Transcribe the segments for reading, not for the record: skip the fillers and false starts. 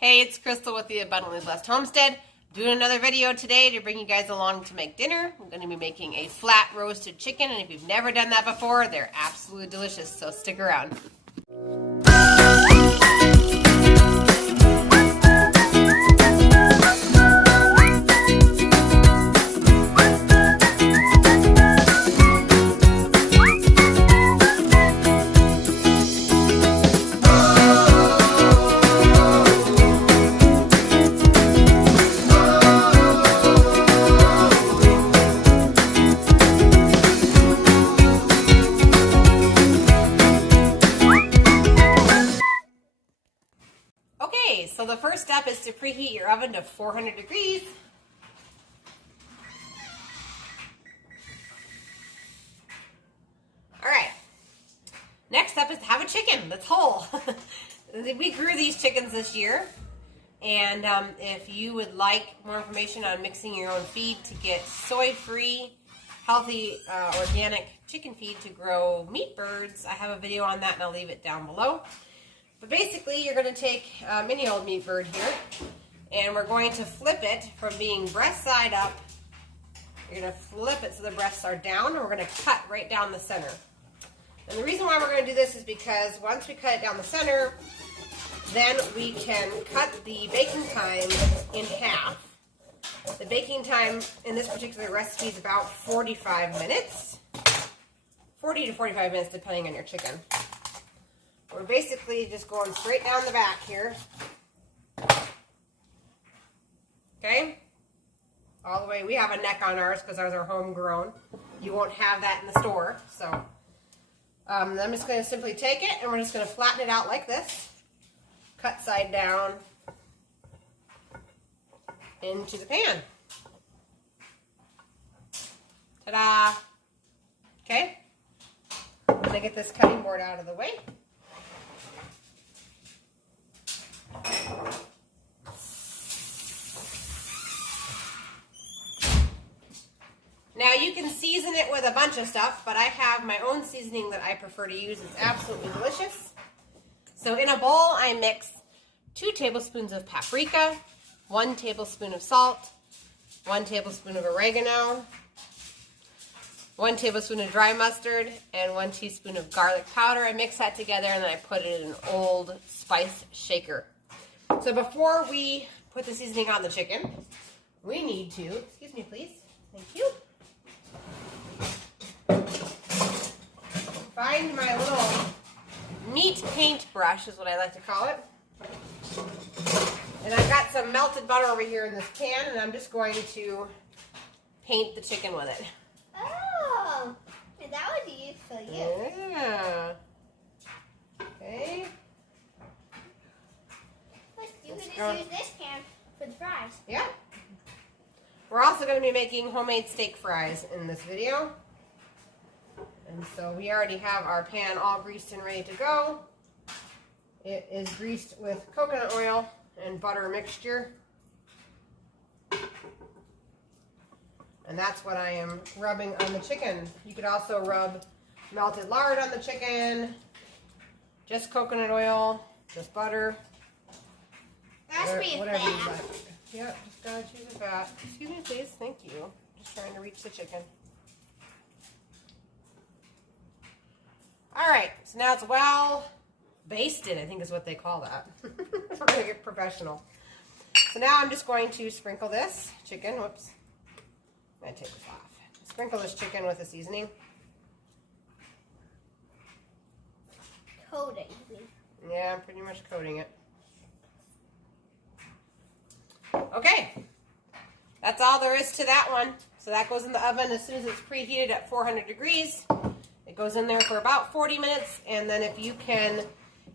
Hey, it's Crystal with the Abundantly Blessed Homestead. Doing another video today to bring you guys along to make dinner. I'm going to be making a flat roasted chicken, and if you've never done that before, they're absolutely delicious, so stick around. So the first step is to preheat your oven to 400 degrees. Alright, next up is to have a chicken that's whole. We grew these chickens this year, and if you would like more information on mixing your own feed to get soy-free, healthy, organic chicken feed to grow meat birds, I have a video on that and I'll leave it down below. But basically, you're going to take a mini old meat bird here, and we're going to flip it from being breast side up. You're going to flip it so the breasts are down, and we're going to cut right down the center. And the reason why we're going to do this is because once we cut it down the center, then we can cut the baking time in half. The baking time in this particular recipe is about 45 minutes. 40 to 45 minutes depending on your chicken. We're basically just going straight down the back here. Okay? All the way. We have a neck on ours because ours are homegrown. You won't have that in the store. So I'm just going to simply take it and we're just going to flatten it out like this. Cut side down into the pan. Ta-da! Okay? I'm going to get this cutting board out of the way. Now you can season it with a bunch of stuff, but I have my own seasoning that I prefer to use. It's absolutely delicious. So in a bowl, I mix 2 tablespoons of paprika, 1 tablespoon of salt, 1 tablespoon of oregano, 1 tablespoon of dry mustard, and 1 teaspoon of garlic powder. I mix that together and then I put it in an old spice shaker. So before we put the seasoning on the chicken, we need to, excuse me please, thank you, find my little meat paint brush is what I like to call it. And I've got some melted butter over here in this pan, and I'm just going to paint the chicken with it. Oh, that would be useful, yeah. Okay. You could just use this pan for the fries. Yeah. We're also going to be making homemade steak fries in this video. And so we already have our pan all greased and ready to go. It is greased with coconut oil and butter mixture. And that's what I am rubbing on the chicken. You could also rub melted lard on the chicken, just coconut oil, just butter. Whatever you like. Yep, just gotta choose a fat. Excuse me, please. Thank you. Just trying to reach the chicken. All right, so now it's well basted, I think is what they call that. We're gonna get professional. So now I'm just going to sprinkle this chicken. Whoops. I'm gonna take this off. Sprinkle this chicken with a seasoning. Coating. Yeah, I'm pretty much coating it. Okay, that's all there is to that one. So that goes in the oven as soon as it's preheated at 400 degrees. It goes in there for about 40 minutes, and then if you can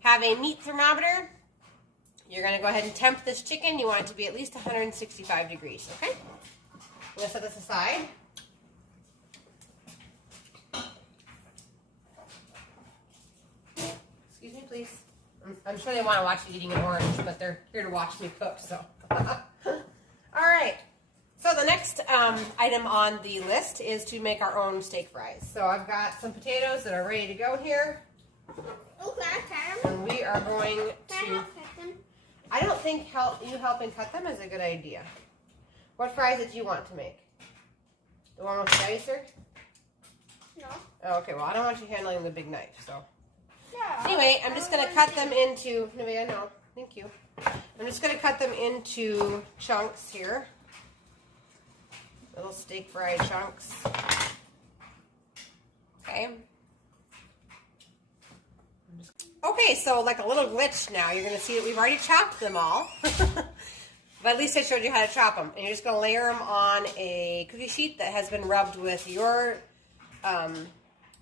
have a meat thermometer, you're going to go ahead and temp this chicken. You want it to be at least 165 degrees, okay? I'm going to set this aside. Excuse me, please. I'm sure they want to watch you eating an orange, but they're here to watch me cook, so. All right. So the next item on the list is to make our own steak fries. So I've got some potatoes that are ready to go here. Okay, And we are going to... I don't think you helping cut them is a good idea. What fries did you want to make? The one with the dicer? No. Oh, okay, well, I don't want you handling the big knife, so. Yeah. Anyway, I'm just going to cut them into, Nevaeh, no, thank you. I'm just going to cut them into chunks here. Little steak fry chunks. Okay. Okay, so like a little glitch now. You're going to see that we've already chopped them all. But at least I showed you how to chop them. And you're just going to layer them on a cookie sheet that has been rubbed with your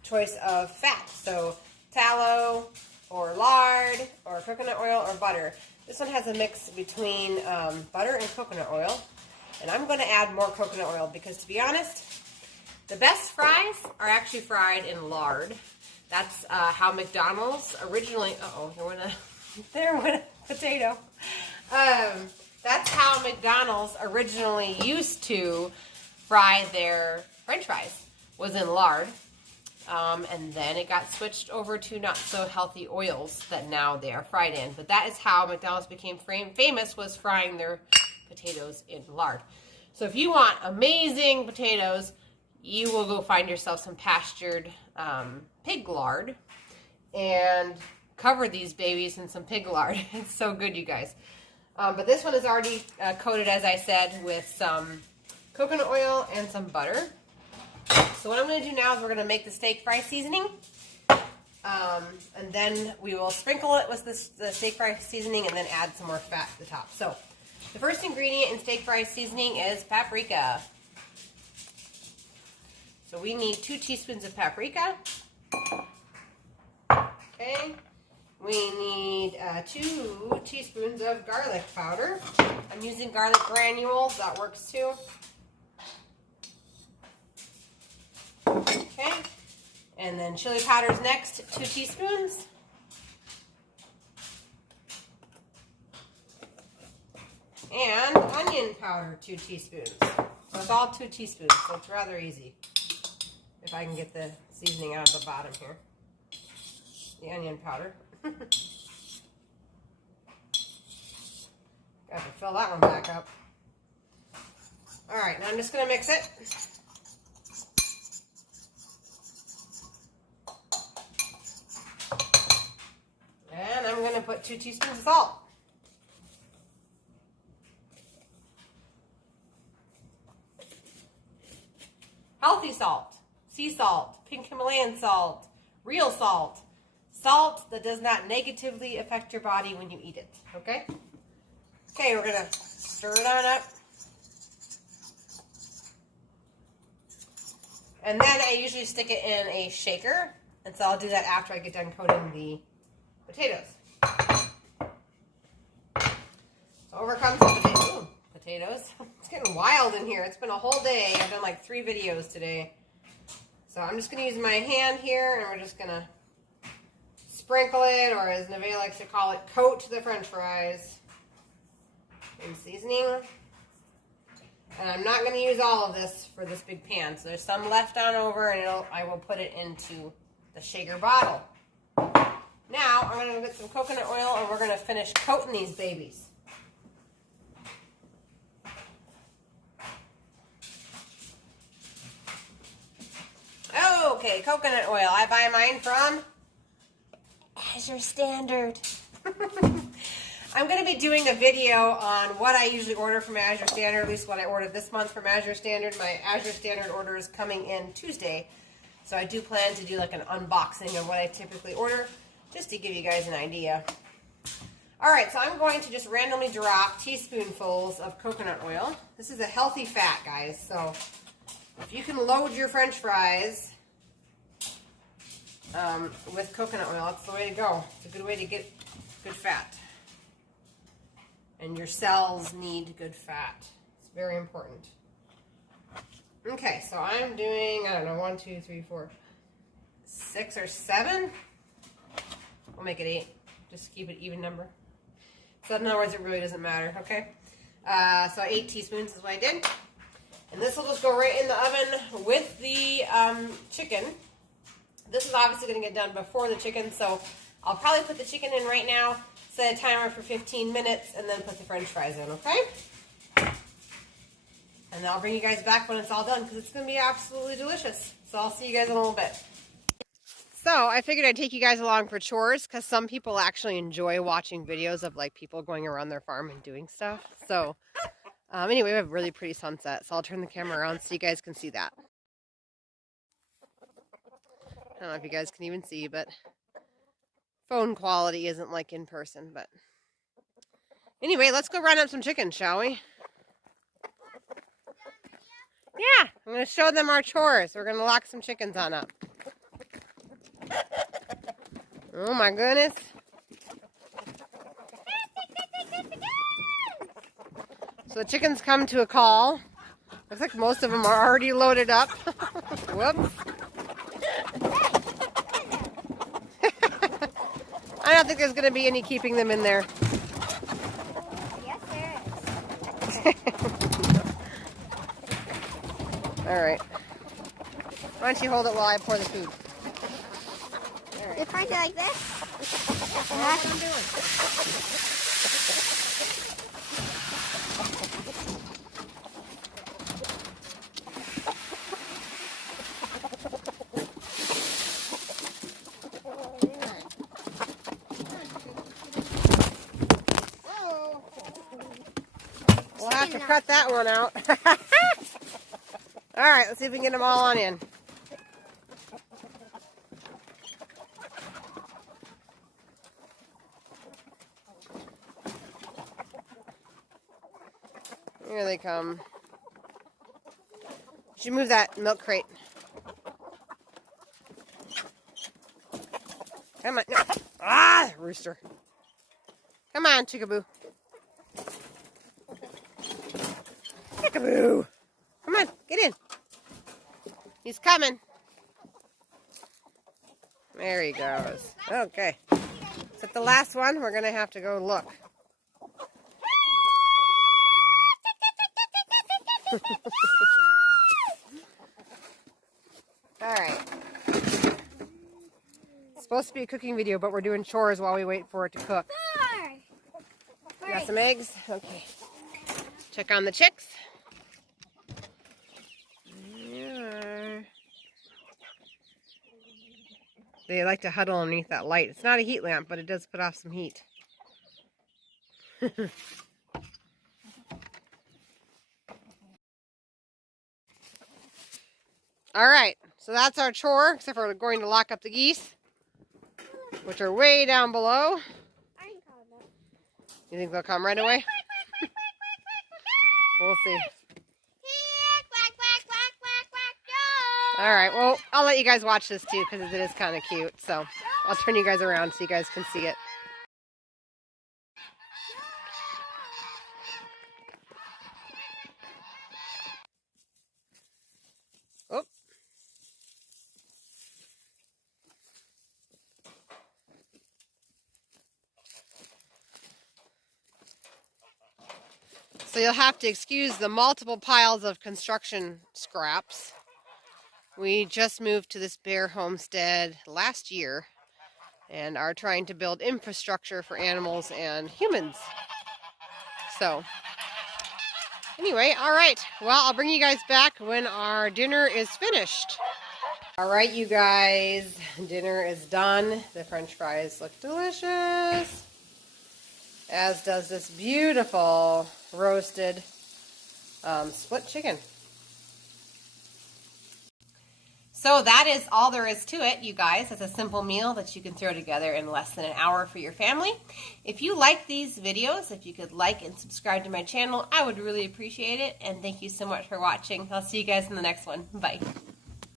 choice of fat. So tallow or lard or coconut oil or butter. This one has a mix between butter and coconut oil. And I'm going to add more coconut oil because, to be honest, the best fries are actually fried in lard. That's how McDonald's originally... there went a potato. That's how McDonald's originally used to fry their French fries, was in lard. And then it got switched over to not so healthy oils that now they are fried in. But that is how McDonald's became famous, was frying their potatoes in lard. So if you want amazing potatoes, you will go find yourself some pastured pig lard and cover these babies in some pig lard. It's so good, you guys. But this one is already coated, as I said, with some coconut oil and some butter. So what I'm going to do now is we're going to make the steak fry seasoning. And then we will sprinkle it with the steak fry seasoning and then add some more fat to the top. So the first ingredient in steak fry seasoning is paprika. So we need 2 teaspoons of paprika. Okay. We need 2 teaspoons of garlic powder. I'm using garlic granules. That works too. Okay. And then chili powder's next, 2 teaspoons. And onion powder, 2 teaspoons. So it's all 2 teaspoons, so it's rather easy. If I can get the seasoning out of the bottom here. The onion powder. Got to fill that one back up. Alright, now I'm just going to mix it. And I'm going to put 2 teaspoons of salt. Healthy salt, sea salt, pink Himalayan salt, real salt. Salt that does not negatively affect your body when you eat it, okay? Okay, we're going to stir it on up. And then I usually stick it in a shaker, and so I'll do that after I get done coating the potatoes. So over comes the potatoes. It's getting wild in here. It's been a whole day. I've done like 3 videos today. So I'm just going to use my hand here, and we're just going to sprinkle it, or as Nevaeh likes to call it, coat the French fries in seasoning. And I'm not going to use all of this for this big pan. So there's some left on over, and I will put it into the shaker bottle. Now I'm going to get some coconut oil, and we're going to finish coating these babies. Okay, coconut oil. I buy mine from Azure Standard. I'm going to be doing a video on what I usually order from Azure Standard, at least what I ordered this month from Azure Standard. My Azure Standard order is coming in Tuesday, so I do plan to do like an unboxing of what I typically order, just to give you guys an idea. Alright, so I'm going to just randomly drop teaspoonfuls of coconut oil. This is a healthy fat, guys, so if you can load your French fries with coconut oil, that's the way to go. It's a good way to get good fat. And your cells need good fat. It's very important. Okay, so I'm doing, I don't know, 1, 2, 3, 4, 6 or 7. We'll make it 8. Just keep it even number. So in other words, it really doesn't matter, okay? So 8 teaspoons is what I did. And this will just go right in the oven with the chicken. This is obviously going to get done before the chicken, so I'll probably put the chicken in right now, set a timer for 15 minutes, and then put the french fries in, okay? And then I'll bring you guys back when it's all done because it's going to be absolutely delicious. So I'll see you guys in a little bit. So I figured I'd take you guys along for chores because some people actually enjoy watching videos of like people going around their farm and doing stuff. So anyway, we have a really pretty sunset. So I'll turn the camera around so you guys can see that. I don't know if you guys can even see, but phone quality isn't like in person. But anyway, let's go round up some chickens, shall we? Yeah, I'm going to show them our chores. We're going to lock some chickens on up. Oh my goodness. So the chickens come to a call. Looks like most of them are already loaded up. Whoops. I don't think there's going to be any keeping them in there. Yes, there is. All right. Why don't you hold it while I pour the food? You point it like this? That's what I'm doing. We'll have to cut that one out. All right, let's see if we can get them all on in. Here they come. You should move that milk crate. Come on. No. Ah, rooster. Come on, chickaboo. Chickaboo. Come on, get in. He's coming. There he goes. Okay. Is that the last one? We're going to have to go look. All right. It's supposed to be a cooking video, but we're doing chores while we wait for it to cook. Got some eggs? Okay. Check on the chicks. Yeah. They like to huddle underneath that light. It's not a heat lamp, but it does put off some heat. All right, so that's our chore, except for we're going to lock up the geese, which are way down below. You think they'll come right away? We'll see. All right, well, I'll let you guys watch this too because it is kind of cute. So I'll turn you guys around so you guys can see it. Oh. So you'll have to excuse the multiple piles of construction scraps. We just moved to this bare homestead last year and are trying to build infrastructure for animals and humans. So anyway, all right. Well, I'll bring you guys back when our dinner is finished. All right, you guys, dinner is done. The French fries look delicious, as does this beautiful roasted split chicken. So that is all there is to it, you guys. It's a simple meal that you can throw together in less than an hour for your family. If you like these videos, if you could like and subscribe to my channel, I would really appreciate it. And thank you so much for watching. I'll see you guys in the next one. Bye.